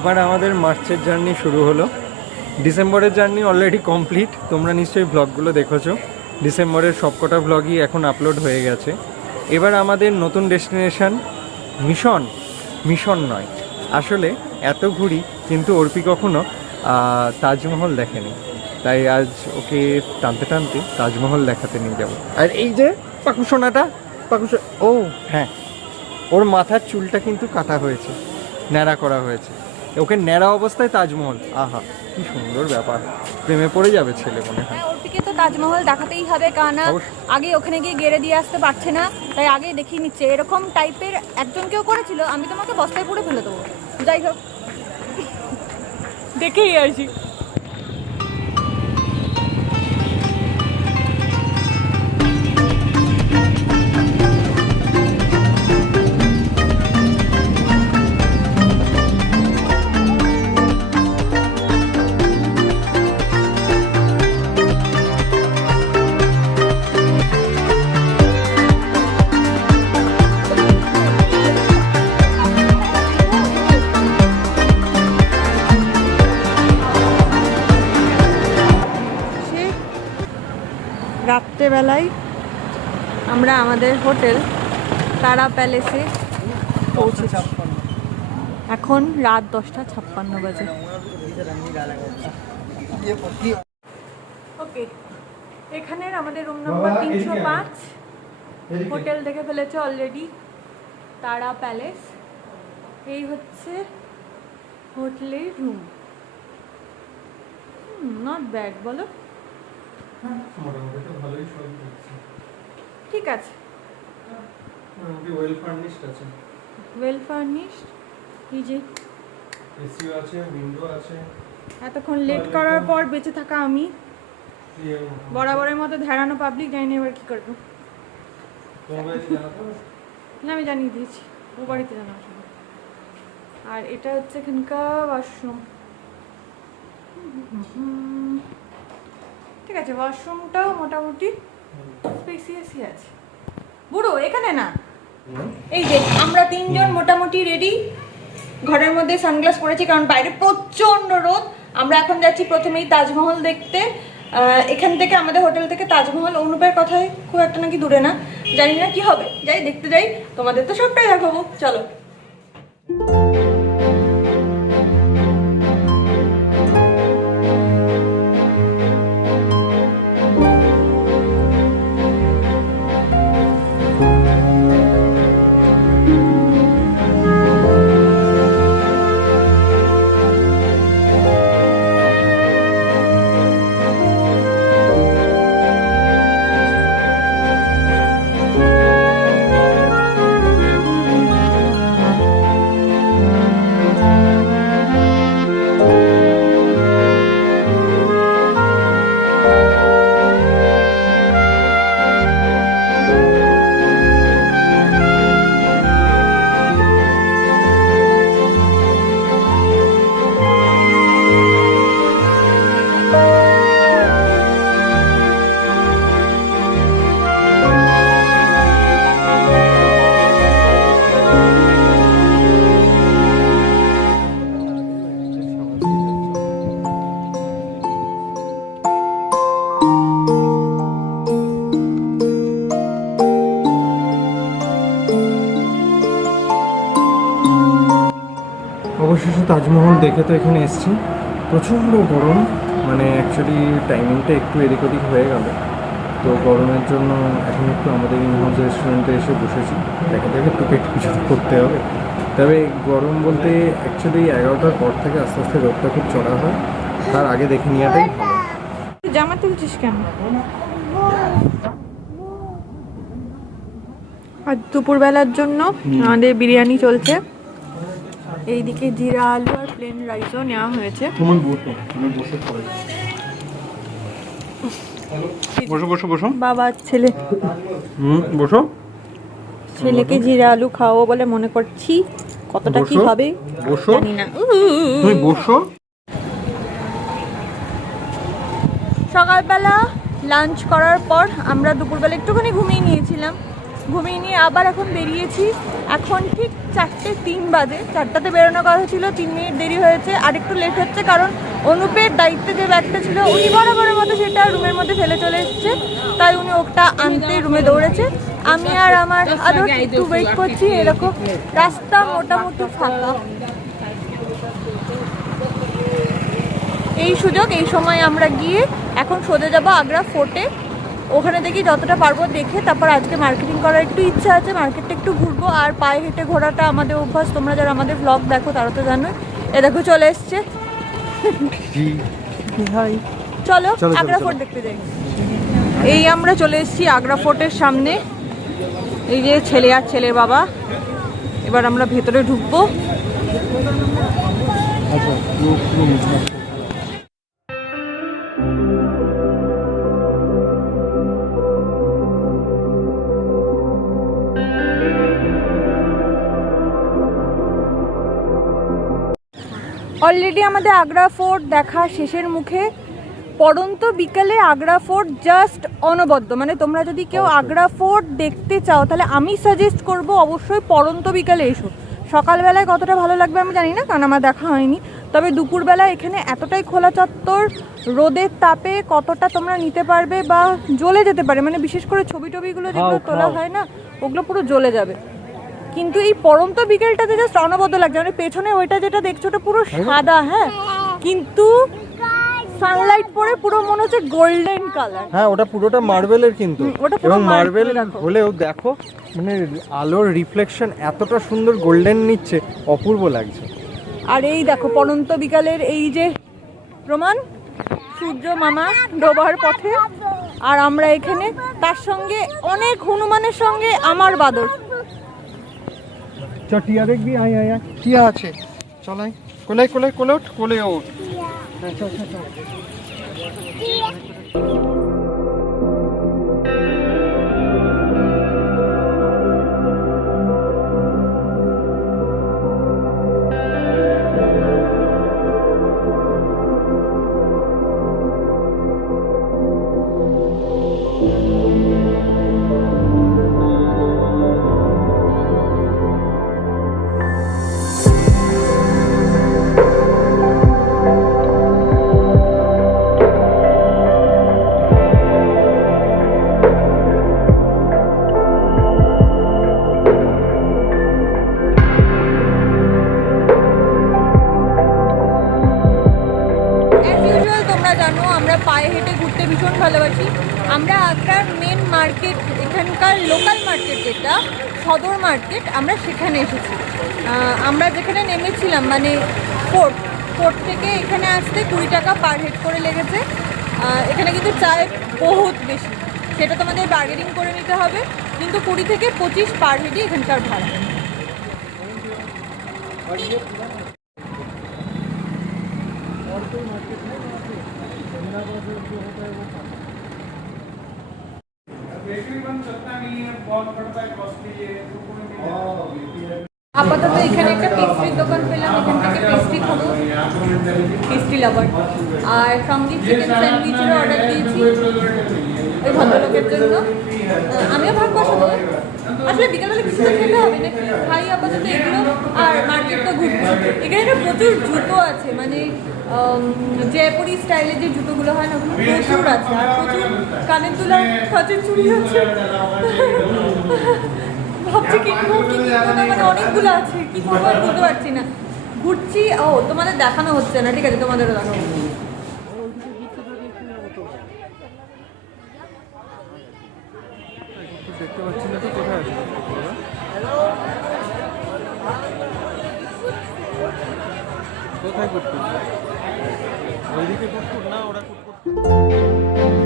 আবার আমাদের মার্চের জার্নি শুরু হলো। ডিসেম্বরের জার্নি অলরেডি কমপ্লিট তোমরা নিশ্চয়ই ব্লগগুলো দেখেছ। ডিসেম্বরের সবকটা ব্লগই এখন আপলোড হয়ে গেছে। এবার আমাদের নতুন ডেস্টিনেশন মিশন। মিশন নয়। আসলে এত ঘুরি কিন্তু অর্পি কখনো আহ, তাজমহল দেখেনি। তাই আজ ওকে টানতে টানতে তাজমহল দেখাতে নিয়ে যাব। আর এই যে পাকুসোনাটা পাকুসো ও হ্যাঁ। ওর মাথার চুলটা কিন্তু কাটা হয়েছে ন্যাড়া করা হয়েছে। ওকে ন্যাড়া অবস্থায় তাজমহল। আহা কি সুন্দর ব্যাপার। প্রেমে পড়ে যাবে ছেলে মনে হয়। হ্যাঁ ওটিকে তো তাজমহল দেখাতেই হবে কারণ। আগে ওখানে গিয়ে গেড়ে দিয়ে আসতে পারছে না তাই আগে দেখিয়ে নিচ্ছে। এরকম টাইপের একজন কেউ করেছিল আমি তোমাকে বস্তায় পুড়ে ফেলে দেবো। যাই হোক দেখেই আসি। রাত্রেবেলায় আমরা আমাদের হোটেল তারা প্যালেসে পৌঁছেছি। এখন রাত দশটা ছাপ্পান্ন বাজে। ওকে এখানের আমাদের রুম নম্বর তিনশো পাঁচ। হোটেল দেখে ফেলেছে অলরেডি তারা প্যালেস। এই হচ্ছে হোটেলের রুম নট ব্যাড বলো। মোটামুটি তো ভালোই সব দেখছি ঠিক আছে। মোটামুটি ওয়েল ফার্নিশড আছে। ওয়েল ফার্নিশড এই যে? এসিও আছে উইন্ডো আছে। এতক্ষণ লেট করার পর বেঁচে থাকা আমি। বরাবরের মতো ধ্যারানো পাবলিক জানি না এবার কী করব? না আমি জানিয়ে দিয়েছি। ও বাড়িতে জানা আর এটা হচ্ছে এখানকার ওয়াশরুম ঠিক আছে ওয়াশরুমটাও মোটামুটি স্পেসিয়াসই আছে। বুড়ো এখানে না? এই যে আমরা তিনজন মোটামুটি রেডি ঘরের মধ্যে সানগ্লাস পরেছি কারণ বাইরে প্রচণ্ড রোদ। আমরা এখন যাচ্ছি প্রথমেই তাজমহল দেখতে। এখান থেকে আমাদের হোটেল থেকে তাজমহল অনুপের কথায় খুব একটা নাকি দূরে না। জানি না কি হবে। যাই দেখতে যাই। তোমাদের তো সবটাই দেখাবো। চলো। তাজমহল দেখে তো এখানে এসেছি। প্রচণ্ড গরম মানে অ্যাকচুয়ালি টাইমিংটা একটু এদিক ওদিক হয়ে গেল। তো গরমের জন্য এখন একটু আমাদের ইনহাউস রেস্টুরেন্টে এসে বসেছি। দেখা যাক একটু পেট কিছু করতে হবে। তবে গরম বলতে অ্যাকচুয়ালি এগারোটার পর থেকে আস্তে আস্তে রোদটা খুব চড়া হয়। তার আগে দেখে নেওয়াটাই ভালো। জামা তুলছিস কেন? আর দুপুরবেলার জন্য আমাদের বিরিয়ানি চলছে। এইদিকে জিরা আলু আর প্লেন রাইসও নেওয়া হয়েছে। তুমি বসো তুমি বসে পড়ে বসো বসো বসো। বাবা ছেলে। হুম বসো। ছেলেকে জিরা আলু খাওয়াবো বলে মনে করছি। কতটা কি হবে? বসো। জানি না। তুমি বসো। সকালবেলা লাঞ্চ করার পর আমরা দুপুরবেলা একটুখানি ঘুমিয়ে নিয়েছিলাম। ঘুমিয়ে নিয়ে আবার এখন বেরিয়েছি। এখন ঠিক চারটে তিন বাজে। চারটাতে বেরোনোর কথা ছিল, তিন মিনিট দেরি হয়েছে। আর একটু লেট হচ্ছে কারণ অনুপের দায়িত্বে যে ব্যাগটা ছিল, উনি বরাবরের মতো সেটা রুমের মধ্যে ফেলে চলে এসেছে। তাই উনি ওটা আনতে রুমে দৌড়েছে। আমি আর আমার আরও একটু ওয়েট করছি, এরকম রাস্তা মোটামুটি ফাঁকা। এই সুযোগ, এই সময় আমরা গিয়ে এখন সোজা যাব আগ্রা ফোর্টে। ওখানে দেখি যতটা পারব দেখে তারপর আজকে মার্কেটিং করার একটু ইচ্ছা আছে মার্কেটটা একটু ঘুরবো আর পায়ে হেঁটে ঘোরাটা আমাদের অভ্যাস। তোমরা যারা আমাদের ব্লগ দেখো তারা তো জানো এ দেখো চলে এসছে। চলো চলো, আগ্রা ফোর্ট দেখতে যাই। এই আমরা চলে এসেছি আগ্রা ফোর্টের সামনে। এই যে ছেলে আর ছেলের বাবা। এবার আমরা ভেতরে ঢুকবো। অলরেডি আমাদের আগ্রা ফোর্ট দেখা শেষের মুখে। পড়ন্ত বিকালে আগ্রা ফোর্ট জাস্ট অনবদ্য। মানে তোমরা যদি কেউ আগ্রা ফোর্ট দেখতে চাও তাহলে আমি সাজেস্ট করব অবশ্যই পড়ন্ত বিকালে এসো। সকালবেলায় কতটা ভালো লাগবে আমি জানি না কারণ আমার দেখা হয়নি। তবে দুপুরবেলা এখানে এতটাই খোলা চত্বর রোদের তাপে কতটা তোমরা নিতে পারবে বা জ্বলে যেতে পারে মানে বিশেষ করে ছবি টবিগুলো যেগুলো তোলা হয় না ওগুলো পুরো জ্বলে যাবে। কিন্তু এই পরন্ত বিকেলটাতে জাস্ট অনবদ্য লাগছে। মানে পেছনে ওইটা যেটা দেখছ ওটা পুরো সাদা হ্যাঁ? কিন্তু সানলাইট পড়ে পুরো মনে হচ্ছে গোল্ডেন কালার হ্যাঁ ওটা পুরোটা মার্বেলের কিন্তু। ওটা পুরো এবং মার্বেল হলেও দেখো মানে আলোর রিফ্লেকশন এতটা সুন্দর গোল্ডেন নিচ্ছে অপূর্ব লাগছে। আর এই দেখো পরন্ত বিকালের এই যে প্রমাণ সূর্য মামা ডোবার পথে। আর আমরা এখানে তার সঙ্গে অনেক হনুমানের সঙ্গে আমার বাদর। চ টিয়া দেখবি? আয় আয় আয়। টিয়া আছে। চলাই কোলে কোলে কোলে ওঠ কোলে ওঠ আচ্ছা চ, পায়ে হেঁটে ঘুরতে ভীষণ ভালোবাসি। আমরা আগ্রার মেন মার্কেট এখানকার লোকাল মার্কেট যেটা, সদর মার্কেট আমরা সেখানে এসেছি। আমরা যেখানে নেমেছিলাম মানে ফোর্ট ফোর্ট থেকে এখানে আসতে কুড়ি টাকা পার হেড করে লেগেছে। এখানে কিন্তু চায় বহুত বেশি। সেটা তোমাদের বার্গেনিং করে নিতে হবে, কিন্তু কুড়ি থেকে পঁচিশ পার হেডই এখানকার ভাড়া। আপাতত এখানে একটা পেস্ট্রির দোকান পেলাম, এখান থেকে পেস্ট্রি খাব। পেস্ট্রি আর সঙ্গে চিকেন অর্ডার দিয়েছি ভদ্রলোকের জন্য। আমিও ভাগ বসাবো। কিছু তো হবে নাকি? খাই আপাতত এগুলো। আর মার্কেটটা ঘুরবো এখানে প্রচুর জুতো আছে মানে জয়পুরি স্টাইলের যে জুতোগুলো হয় না ওগুলো প্রচুর আছে। আর প্রচুর কানের দুলা কাচের চুড়ি আছে ভাবছি কিনবো কি কিনবো না মানে অনেকগুলো আছে কি করব আর বুঝতে পারছি না। ঘুরছি ও তোমাদের দেখানো হচ্ছে না ঠিক আছে তোমাদেরও দেখাবো দেখতে পাচ্ছি না তো কোথায় কুটকুট ওইদিকে কুটকুট না ওরা কুটকুট